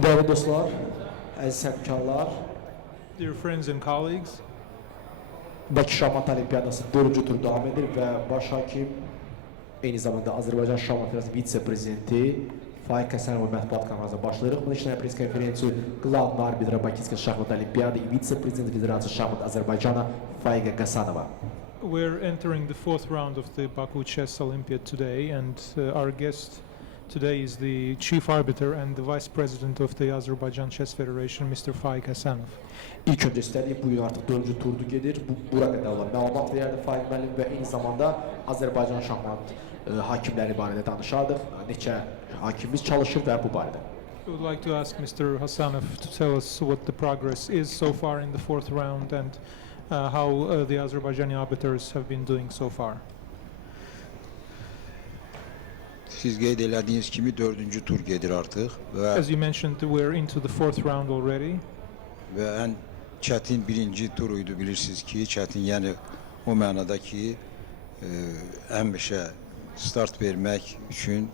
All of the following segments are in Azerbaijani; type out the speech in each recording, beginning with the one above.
Değerli dostlar, əziz həmkarlar, Dear friends and colleagues, Bakı Şahmat Olimpiyadası 4-cü tur davam edir və baş hakim, eyni zamanda Azərbaycan Şahmat Olimpiyadası vitse-prezidenti Faik Hasanov mətbuat konferansına başlayırıq. Bunun işləyən press-konferensiya Главного арбитра Bakıyской Şahmat Olimpiyады и vitse-prezidenti Federasiya Şahmat Azərbaycana Faik Hasanova. we're entering the fourth round of the Baku Chess Olympiad today, and our guest today is the chief arbiter and the vice president of the Azerbaijan Chess Federation, Mr. Faik Hasanov. İlk öncə istədiyim bu gün artıq 4-cü turdu gedir. Bura qədər olan məlumat verərdi Faik müəllim və eyni zamanda Azərbaycan şahmat hakimləri barədə danışardıq. Neçə hakimimiz çalışır və bu barədə. We would like to ask Mr. Hasanov to tell us what the progress is so far in the fourth round and how the Azerbaijani arbiters have been doing so far. Siz qeyd elədiyiniz kimi 4-cü tur gedir artıq As you mentioned, we're into the fourth round already. və ən çətin birinci tur idi, bilirsiniz ki, çətin, yəni o mənada ki, həmişə start vermək üçün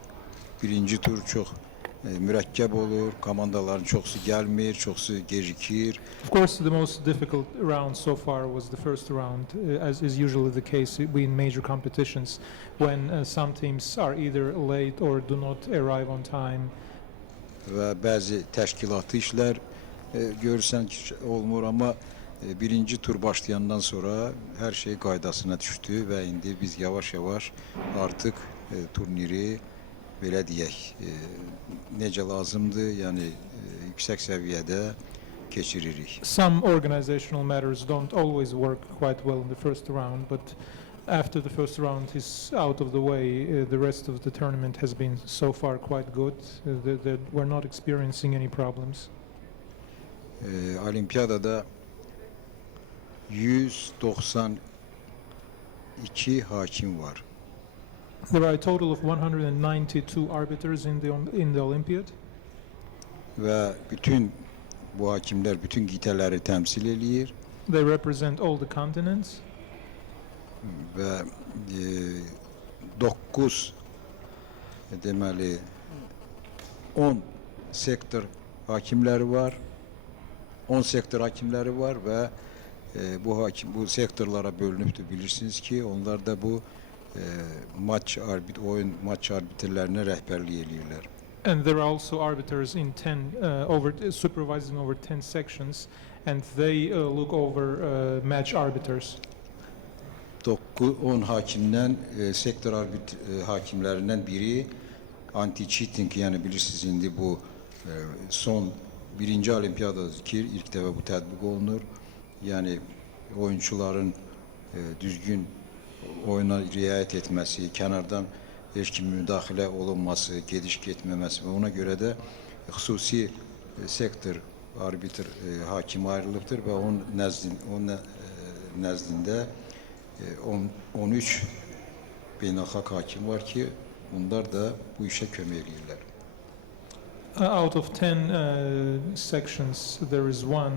birinci tur çox mürəkkəb olur, komandaların çoxsu gəlmir, çoxsu gecikir. Of course, the most difficult round so far was the first round, as is usually the case in major competitions, when some teams are either late or do not arrive on time. Və bəzi təşkilatı işlər görürsən ki, olmur, amma birinci tur başlayandan sonra hər şey qaydasına düşdü və indi biz yavaş-yavaş artıq turniri belə deyək, necə lazımdır, yəni yüksək səviyyədə keçiririk. Some organizational matters don't always work quite well in the first round, but after the first round is out of the way, the rest of the tournament has been so far quite good. We're not experiencing any problems. Olimpiyadada 192 hakim var. There are a total of 192 arbiters in the Olympiad. Və bütün bu hakimlər bütün qitələri təmsil eləyir They represent all the continents. və 9 deməli 10 sektor hakimləri var. 10 sektor hakimləri var və bu sektorlara bölünübdür, bilirsiniz ki, onlar da bu oyun maç arbiterlərinə rəhbərlik eləyirlər. And there are also arbiters in supervising over 10 sections, and they look over match arbiters. 10 hakimdən, sektor hakimlərindən biri anti-cheating, yəni bilirsiniz indi bu son birinci olimpiyadadır ki, ilk dəfə bu tətbiq olunur. Yəni oyunçuların düzgün oyuna riayət etməsi, kənardan heç kimin müdaxilə olunması, gediş getməməsi və ona görə də xüsusi sektor arbiter hakimi ayrılıbdır və onun nəzdində 13 beynəlxalq hakim var ki, bunlar da bu işə kömək eləyirlər. Out of 10 sections, there is one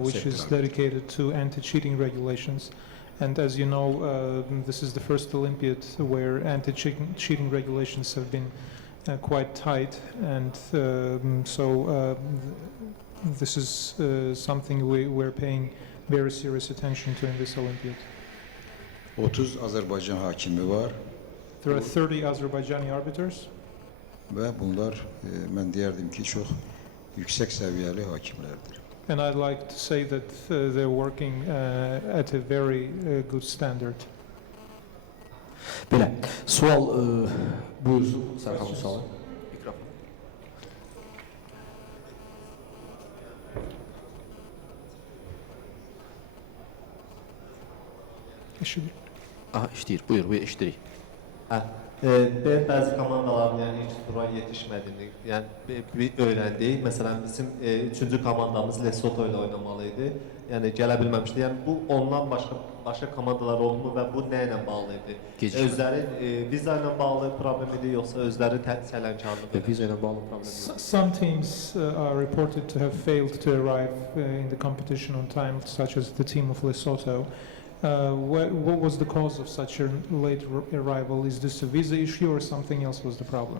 which is dedicated to anti-cheating regulations. And as you know, this is the first Olympiad where anti-cheating regulations have been quite tight, and this is something we're paying very serious attention to in this Olympiad. 30 Azərbaycan hakimi var. There are 30 Azerbaijani arbiters. Və bunlar, mən deyərdim ki, çox yüksək səviyyəli hakimlərdir. And I'd like to say that they're working at a very good standard. Belə, sual buyursun, Sərxan sualı. Mikrofon. Aha, işləyir, buyur, işləyirik. Bəzi komandaların yəni ilk tura yetişmədiyini bir öyrəndik. Məsələn, bizim 3-cü komandamız Lesotho ilə oynamalı idi. Yəni gələ bilməmişdi. Yəni bu ondan başqa komandalar oldu və bu nə ilə bağlı idi? Özləri viza ilə bağlı problem idi, yoxsa özləri sələnkarlığı? Viza ilə bağlı problem idi. Some teams are reported to have failed to arrive in the competition on time, such as the team of Lesotho. What was the cause of such a late arrival? Is this a visa issue or something else was the problem?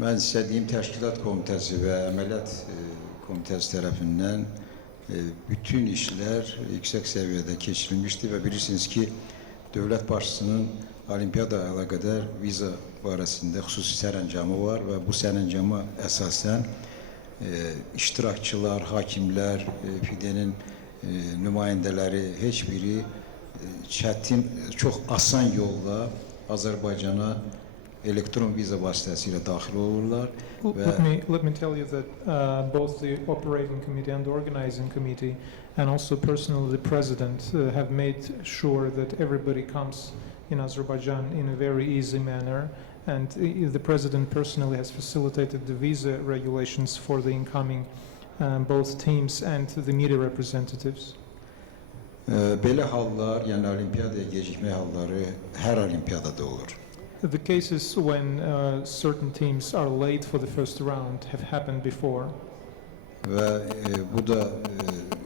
Mən istədiyim təşkilat komitəsi və əməliyyat komitəsi tərəfindən bütün işlər yüksək səviyyədə keçirilmişdi və bilirsiniz ki, dövlət başçısının olimpiyada əlaqədar viza barəsində xüsusi sərəncamı var və bu sərəncama əsasən iştirakçılar, hakimlər, FİDE-nin nümayəndələri heç biri çətin, çox asan yolla Azərbaycana elektron viza vasitəsilə daxil olurlar. Let me tell you that both the operating committee and the organizing committee and also personally the president have made sure that everybody comes in Azerbaijan in a very easy manner, and the president personally has facilitated the visa regulations for the incoming both teams and the media representatives. Belə hallar, yəni olimpiyadaya gecikmə halları hər olimpiyadada olur. The cases when certain teams are late for the first round have happened before. Və bu da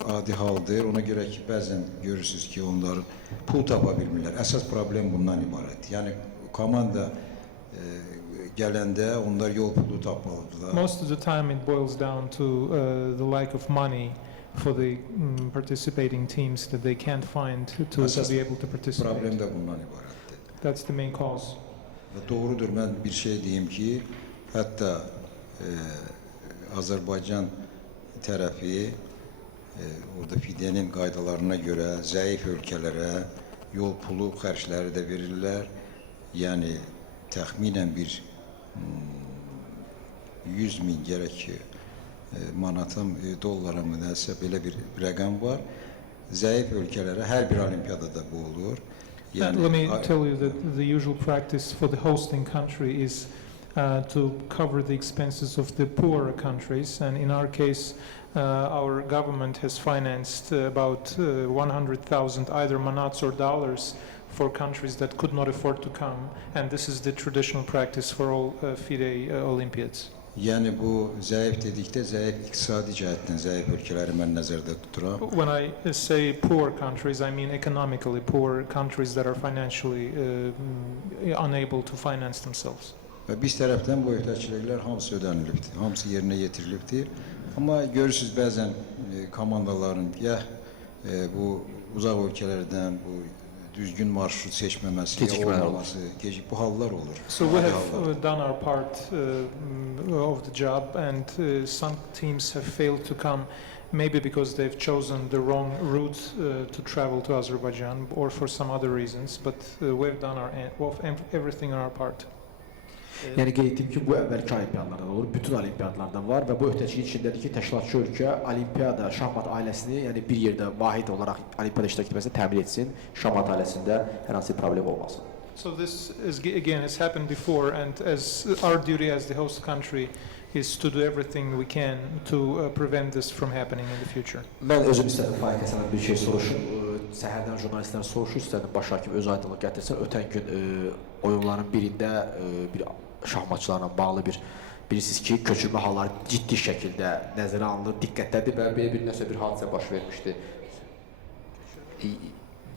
adi haldır. Ona görə ki, bəzən görürsünüz ki, onlar pul tapa bilmirlər. Əsas problem bundan ibarət. Yəni komanda gələndə onlar yol pulu tapmalıdırlar. Most of the time it boils down to the lack of money for the participating teams that they can't find to be able to participate. Problem də bundan ibarətdir. That's the main cause. Və doğrudur, mən bir şey deyim ki, hətta Azərbaycan tərəfi orada FİDE-nin qaydalarına görə zəif ölkələrə yol pulu xərcləri də verirlər. Yəni təxminən bir 100 min gərək ki, manatım, dollara mı nəsə belə bir rəqəm var. Zəif ölkələrə hər bir olimpiyadada bu olur. Let me tell you that the usual practice for the hosting country is to cover the expenses of the poorer countries, and in our case our government has financed about 100,000 either manats or dollars for countries that could not afford to come, and this is the traditional practice for all FIDE Olympiads. Yəni bu zəif dedikdə zəif iqtisadi cəhətdən zəif ölkələri mən nəzərdə tuturam. When I say poor countries, I mean economically poor countries that are financially unable to finance themselves. Və biz tərəfdən bu öhdəçiliklər hamısı ödənilibdir, hamısı yerinə yetirilibdir. Amma görürsünüz bəzən komandaların ya bu uzaq ölkələrdən bu düzgün marşrut seçməməsi, olmaması, bu hallar olur. So we have done our part of the job, and some teams have failed to come, maybe because they've chosen the wrong route to travel to Azerbaijan, or for some other reasons. But we've done everything on our part. Yəni qeyd etdim ki, bu əvvəlki olimpiyatlardan olur, bütün olimpiyatlardan var və bu öhdəçilik içindədir ki, təşkilatçı ölkə olimpiyada şahmat ailəsini, yəni bir yerdə vahid olaraq olimpiyada iştirak etməsini təmin etsin, şahmat ailəsində hər hansı bir problem olmasın. So this is again has happened before, and as our duty as the host country is to do everything we can to prevent this from happening in the future. Mən özüm istədim Faik Həsənov bir şey soruşum. Səhərdən jurnalistlər soruşur, istədim baş hakim öz aydınlıq gətirsin. Ötən gün oyunların birində bir şahmatçılarla bağlı bilirsiniz ki, köçürmə halları ciddi şəkildə nəzərə alınır, diqqətdədir və belə bir nəsə bir hadisə baş vermişdi.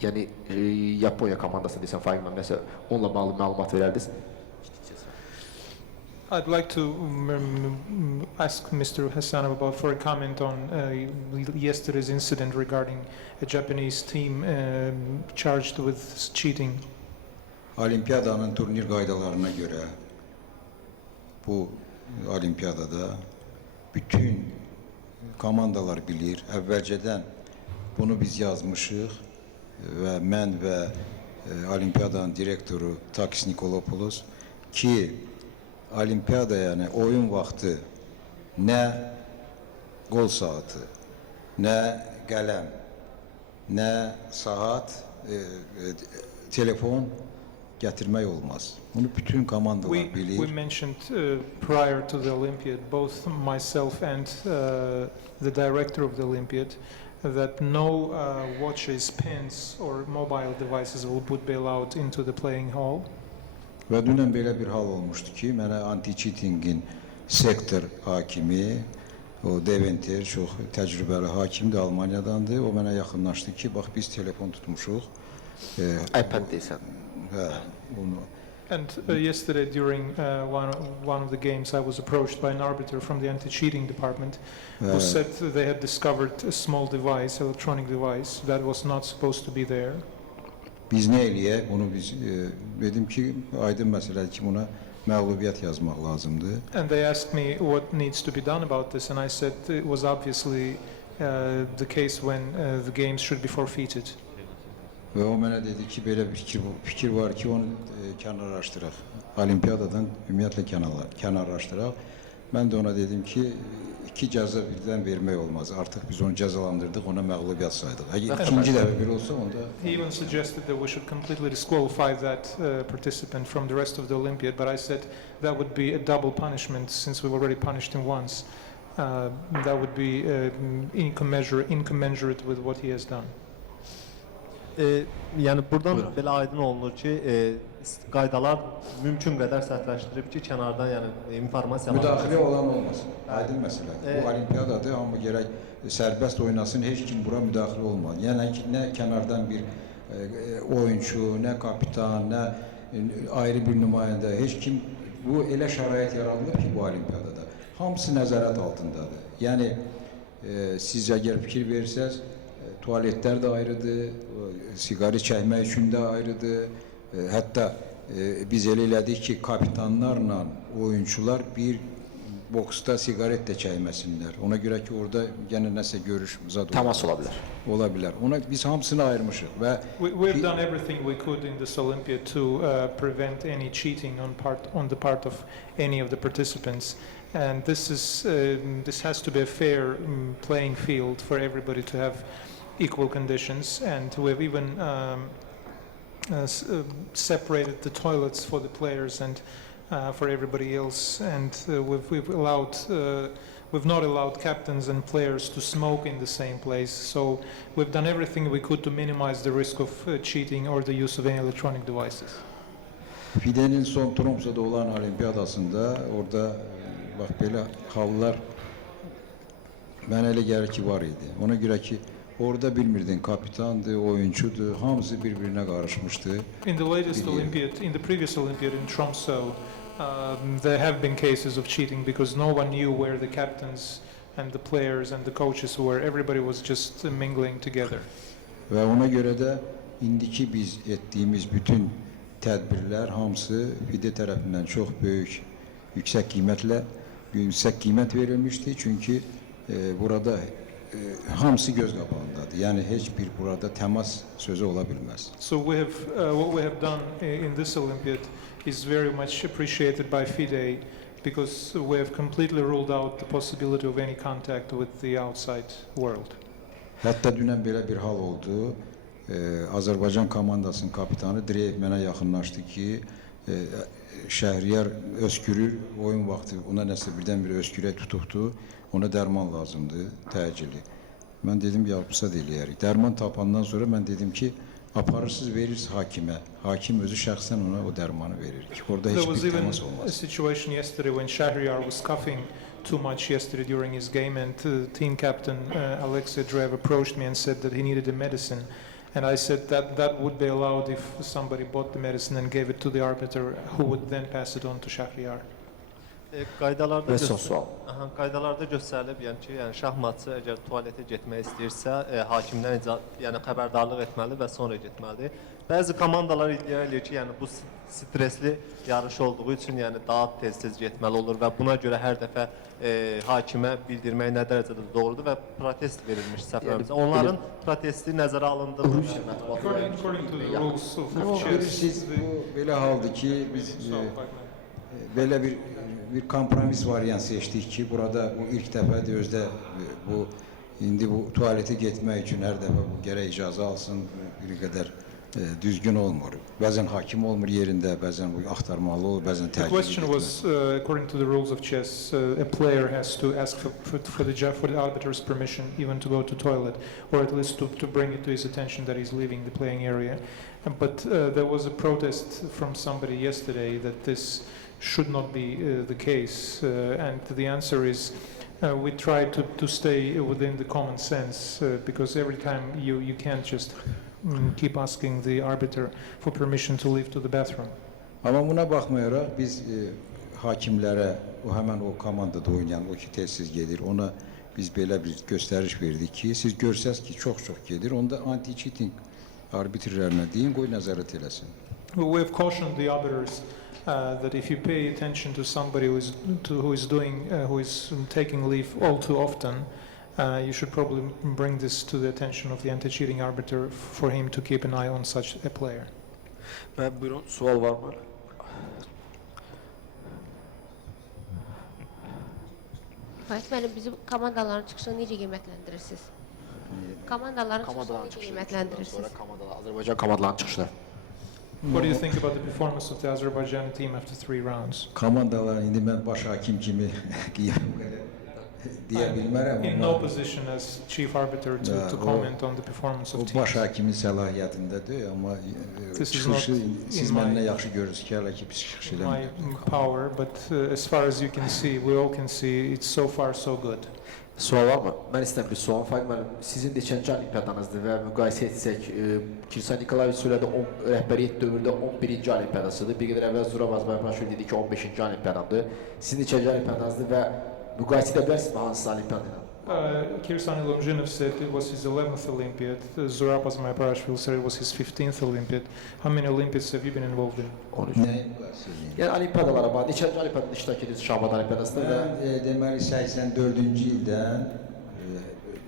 Yəni Yaponiya komandasını desən Faik müəllim nəsə onunla bağlı məlumat verərdiniz. I'd like to ask Mr. Hasanov for a comment on yesterday's incident regarding a Japanese team charged with cheating. Olimpiyadanın turnir qaydalarına görə bu olimpiyadada bütün komandalar bilir. Əvvəlcədən bunu biz yazmışıq və mən və olimpiyadanın direktoru Takis Nikolopoulos ki, olimpiyada yəni oyun vaxtı nə qol saatı, nə qələm, nə saat, telefon gətirmək olmaz. Bunu bütün komandalar bilir. We mentioned prior to the Olympiad, both myself and the director of the Olympiad, that no watches, pens or mobile devices would be allowed into the playing hall. Və dünən belə bir hal olmuşdu ki, mənə anti-cheatingin sektor hakimi, o Deventer çox təcrübəli hakimdir, Almaniyadandır. O mənə yaxınlaşdı ki, bax biz telefon tutmuşuq. iPad deyirsən. Hə, onu. And yesterday during one of the games, I was approached by an arbiter from the anti-cheating department who said that they had discovered a small device, electronic device, that was not supposed to be there. Biz ne eləyək? Onu biz dedim ki, aydın məsələdir ki, buna məğlubiyyət yazmaq lazımdır. And they asked me what needs to be done about this, and I said it was obviously the case when the games should be forfeited. Və o mənə dedi ki, belə bir fikir var ki, onu kənarlaşdıraq. Olimpiyadadan ümumiyyətlə kənarlaşdıraq. Mən də ona dedim ki, iki cəza birdən vermək olmaz. Artıq biz onu cəzalandırdıq, ona məğlubiyyət saydıq. Əgər ikinci dəfə bir olsa, onda... He even suggested that we should completely disqualify that participant from the rest of the Olympiad, but I said that would be a double punishment since we've already punished him once. That would be incommensurate with what he has done. Yəni buradan belə aydın olunur ki, qaydalar mümkün qədər sərtləşdirib ki, kənardan yəni informasiya müdaxilə olan olmasın. Aydın məsələdir. Bu olimpiyadadır, amma gərək sərbəst oynasın, heç kim bura müdaxilə olmalı. Yəni nə kənardan bir oyunçu, nə kapitan, nə ayrı bir nümayəndə, heç kim bu elə şərait yaradılıb ki, bu olimpiyadada. Hamısı nəzarət altındadır. Yəni siz əgər fikir verirsəz, tualetlər də ayrıdır, siqaret çəkmək üçün də ayrıdır. Hətta biz elə elədik ki, kapitanlarla oyunçular bir boksda siqaret də çəkməsinlər. Ona görə ki, orada yenə nəsə görüş zad Təmas ola bilər. Ola bilər. Ona biz hamısını ayırmışıq və We've done everything we could in this Olympiad to prevent any cheating on the part of any of the participants. And this has to be a fair playing field for everybody to have equal conditions, and we've even separated the toilets for the players and for everybody else, and we've not allowed captains and players to smoke in the same place. So we've done everything we could to minimize the risk of cheating or the use of any electronic devices. FİDE'nin son Tromsø'da olan olimpiyadasında orada bak belə hallar mənə elə gəlir ki var idi. Ona görə ki orada bilmirdin kapitandı, oyunçudu, hamısı bir-birinə qarışmışdı. In the latest Olympiad, in the previous Olympiad in Tromsø, there have been cases of cheating because no one knew where the captains and the players and the coaches were. Everybody was just mingling together. Və ona görə də indiki biz etdiyimiz bütün tədbirlər hamısı FİDE tərəfindən çox böyük, yüksək qiymət verilmişdi. Çünki burada hamısı göz qabağındadır. Yəni heç bir burada təmas sözü ola bilməz. So what we have done in this Olympiad is very much appreciated by FIDE because we have completely ruled out the possibility of any contact with the outside world. Hətta dünən belə bir hal oldu. Azərbaycan komandasının kapitanı direkt mənə yaxınlaşdı ki, Şəhriyar öskürür, oyun vaxtı ona nəsə birdən-birə öskürək tutubdu. Ona dərman lazımdır, təcili. Mən dedim, yarpısa eləyərik. Dərman tapandan sonra mən dedim ki, aparırsız verirsiniz hakimə. Hakim özü şəxsən ona o dərmanı verir ki, orada heç bir təmas olmaz. There was even a situation yesterday when Şəhriyar was coughing too much yesterday during his game, and team captain Alexei Drev approached me and said that he needed a medicine. And I said that would be allowed if somebody bought the medicine and gave it to the arbiter, who would then pass it on to Şəhriyar. Qaydalarda göstərilib, yəni ki, şahmatçı əgər tualetə getmək istəyirsə, hakimdən yəni xəbərdarlıq etməli və sonra getməlidir. Bəzi komandalar iddia edir ki, yəni bu stresli yarış olduğu üçün yəni daha tez-tez getməli olur və buna görə hər dəfə hakimə bildirmək nə dərəcədə doğrudur və protest verilmiş səfərimizdə. Onların protesti nəzərə alındırmı? According to the rules of chess, Siz bu belə haldır ki, biz belə bir kompromis variant seçdik ki, burada bu ilk dəfədir özdə bu indi bu tualetə getmək üçün hər dəfə bu gərək icazə alsın, bir qədər düzgün olmur. Bəzən hakim olmur yerində, bəzən bu axtarmalı olur, bəzən the təcili question getməli. was, according to the rules of chess, a player has to ask for the arbiter's permission even to go to toilet, or at least to bring it to his attention that he's leaving the playing area. But there was a protest from somebody yesterday that this should not be the case, and the answer is we try to stay within the common sense, because every time you can't just keep asking the arbiter for permission to leave to the bathroom. Amma buna baxmayaraq biz hakimlərə, o həmən o komandada oynayan, o ki tez-tez gedir, ona biz belə bir göstəriş verdik ki, siz görsəz ki, çox gedir, onda anti-cheating arbitrlərinə deyin, qoy nəzarət eləsin. We have cautioned the arbiters that if you pay attention to somebody who is taking leave all too often, you should probably bring this to the attention of the anti-cheating arbiter for him to keep an eye on such a player. Buyurun, sual var mı? Faik müəllim, bizim komandaların çıxışını necə qiymətləndirirsiniz? Komandaların çıxışını necə qiymətləndirirsiniz? Azərbaycan komandalarının çıxışını. What do you think about the performance of the Azerbaijani team after 3 rounds? Komandalar indi mən baş hakim kimi deyə bilmərəm. In no position as chief arbiter to comment on the performance O of baş teams. hakimin səlahiyyətindadır, amma This is çıxışı not siz in my- məndən yaxşı görürsünüz ki, hələ ki pis çıxış My eləməyib. power, but as far as you can see, we all can see, it's so far so good. Sual var mı? Mən istəyirəm bir sual. Faik müəllim, sizin neçənci olimpiyadanızdır və müqayisə etsək, Kirsan Nikolayeviç söylədi, rəhbəriyyət dövründə 11-ci olimpiyadasıdır. Bir qədər əvvəl Zurav Azərbaycan dedi ki, 15-ci olimpiyadamdır. Sizin neçənci olimpiyadanızdır və müqayisə edə bilərsinizmi hansısa olimpiada ilə? Kirsan Ilomzhinov said it was his 11th Olympiad. Zurab Azmayparashvili said it was his 15th Olympiad. How many Olympiads have you been involved in? 13. Nəyi müqayisə edeyim? Yəni olimpiyadalara bax, neçənci olimpiyadada iştirak edirsiniz Şahmat olimpiyadasında və Mən deməli 84-cü ildən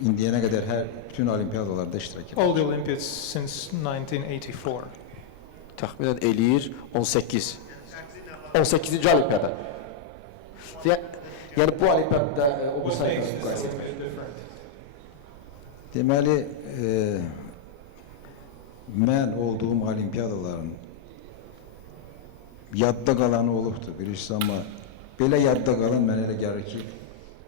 indiyənə qədər bütün olimpiyadalarda iştirak etdim. All the Olympiads since 1984. təxminən eləyir 18. 18-ci olimpiyada. Yəni bu olimpiyada o bu sayıda müqayisə etmək. Deməli, mən olduğum olimpiyadaların yadda qalanı olubdur, bilirsiniz, amma belə yadda qalan mənə elə gəlir ki,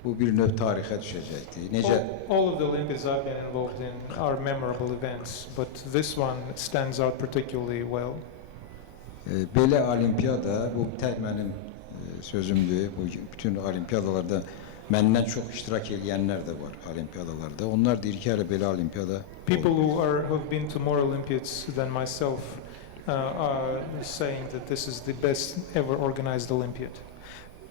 bu bir növ tarixə düşəcəkdir. Necə? All of the Olympiads I've been involved in are memorable events, but this one stands out particularly well. Belə olimpiyada, bu tək mənim sözümdür, bu bütün olimpiyadalarda məndən çox iştirak edənlər də var olimpiyadalarda. Onlar deyir ki, hələ belə olimpiyada People who have been to more Olympiads than myself are saying that this is the best ever organized Olympiad.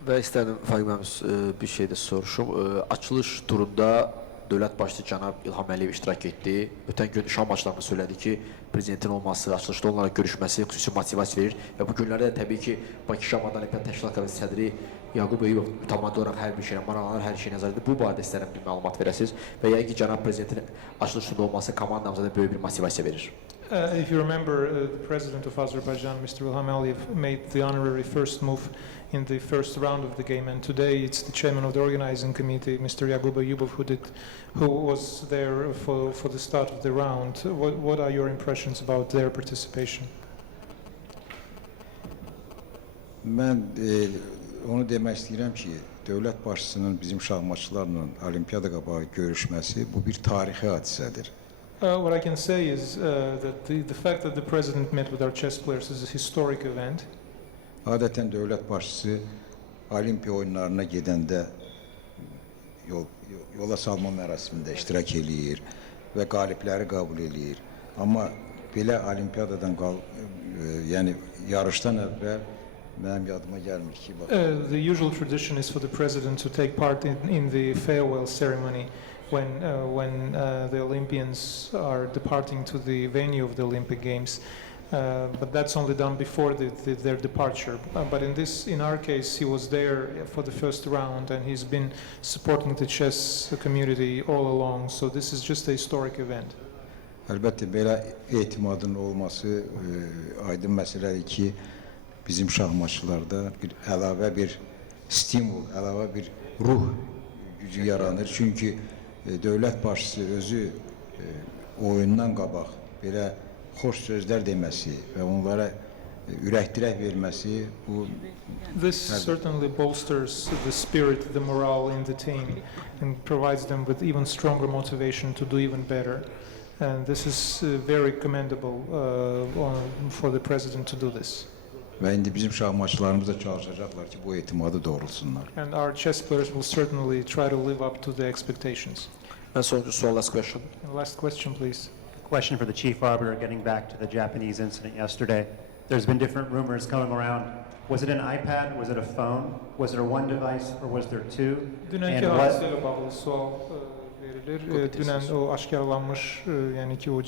Və istərdim Faik müəllim bir şey də soruşum. Açılış turunda dövlət başçısı cənab İlham Əliyev iştirak etdi. Ötən gün şam maçlarında söylədi ki, prezidentin olması, açılışda onlara görüşməsi xüsusi motivasiya verir və bu günlərdə də təbii ki, Bakı Şahmat Olimpiya Təşkilat Komitəsinin sədri Yaqub Eyyubov mütəmadi olaraq hər bir şeylə maraqlanır, hər şeyə nəzər edir. Bu barədə istərəm bir məlumat verəsiniz və yəqin ki, cənab prezidentin açılış turunda olması komandamıza da böyük bir motivasiya verir. If you remember, the president of Azerbaijan, Mr. Ilham Aliyev, made the honorary first move in the first round of the game, and today it's the chairman of the organizing committee, Mr. Yaqub Eyyubov, who was there for the start of the round. What are your impressions about their participation? Mən onu demək istəyirəm ki, dövlət başçısının bizim şahmatçılarla olimpiyada qabağı görüşməsi bu bir tarixi hadisədir. What I can say is that the fact that the president met with our chess players is a historic event. Adətən dövlət başçısı olimpiya oyunlarına gedəndə yola salma mərasimində iştirak eləyir və qalibləri qəbul eləyir. Amma belə olimpiyadadan yəni yarışdan əvvəl mənim yadıma gəlmir ki, bax. The usual tradition is for the president to take part in the farewell ceremony when the Olympians are departing to the venue of the Olympic Games. But that's only done before their departure. But in our case, he was there for the first round, and he's been supporting the chess community all along. So this is just a historic event. Əlbəttə belə etimadın olması aydın məsələdir ki, bizim şahmatçılarda bir əlavə bir stimul, əlavə bir ruh gücü yaranır. Çünki dövlət başçısı özü oyundan qabaq belə xoş sözlər deməsi və onlara ürəkdirək verməsi bu This certainly bolsters the spirit, the morale in the team, and provides them with even stronger motivation to do even better. And this is very commendable for the president to do this. və indi bizim şahmatçılarımız da çalışacaqlar ki, bu etimadı doğrulsunlar. And our chess players will certainly try to live up to the expectations. Mən sonuncu sual, last question. And last question, please. Question for the chief arbiter, getting back to the Japanese incident yesterday. there's been different rumors going around. Was it an iPad? Was it a phone? Was there one device or was there two? Dünenki And what, hadisəyə bağlı sual verilir. Dünən o aşkarlanmış yəni ki o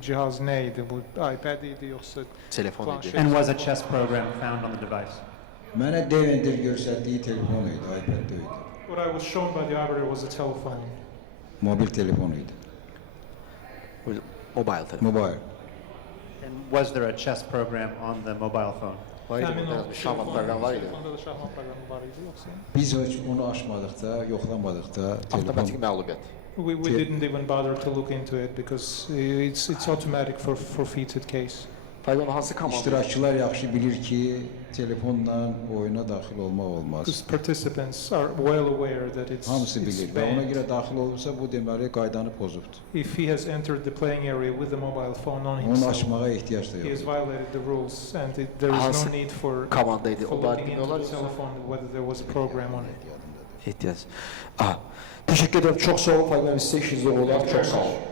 cihaz nə idi? Bu iPad idi yoxsa Telefon idi. and was a chess program found on the device? Mənə Devendir göstərdiyi telefon idi, iPad deyildi. What I was shown by the arbiter was a telephone. Mobil telefon idi. Mobile telefon. Mobile. And was there a chess program on the mobile phone? Var idi Həmin burada o bir şahmat proqramı var idi. Telefonda da şahmat proqramı var idi yoxsa? Biz heç onu açmadıqda, yoxlamadıqda Avtomatik telefon məğlubiyyət. We didn't even bother to look into it because it's automatic for forfeited case. Faik bəy, hansı komanda? iştirakçılar yaxşı bilir ki, telefonla oyuna daxil olmaq olmaz. Because participants are well aware that it's Hamısı bilir və ona banned. görə daxil olursa bu deməli qaydanı pozubdur. If he has entered the playing area with the mobile phone on Onu himself, açmağa ehtiyac da he has yoxdur. violated the rules and there is Hansı no need for komanda idi? Onlar looking into bilmiyorlar the yoxsa? telephone whether there was a program on it. Ehtiyac. Aha. Təşəkkür edirəm. Çox sağ olun Faik bəy. Biz sizə işinizdə olar. Çox sağ olun.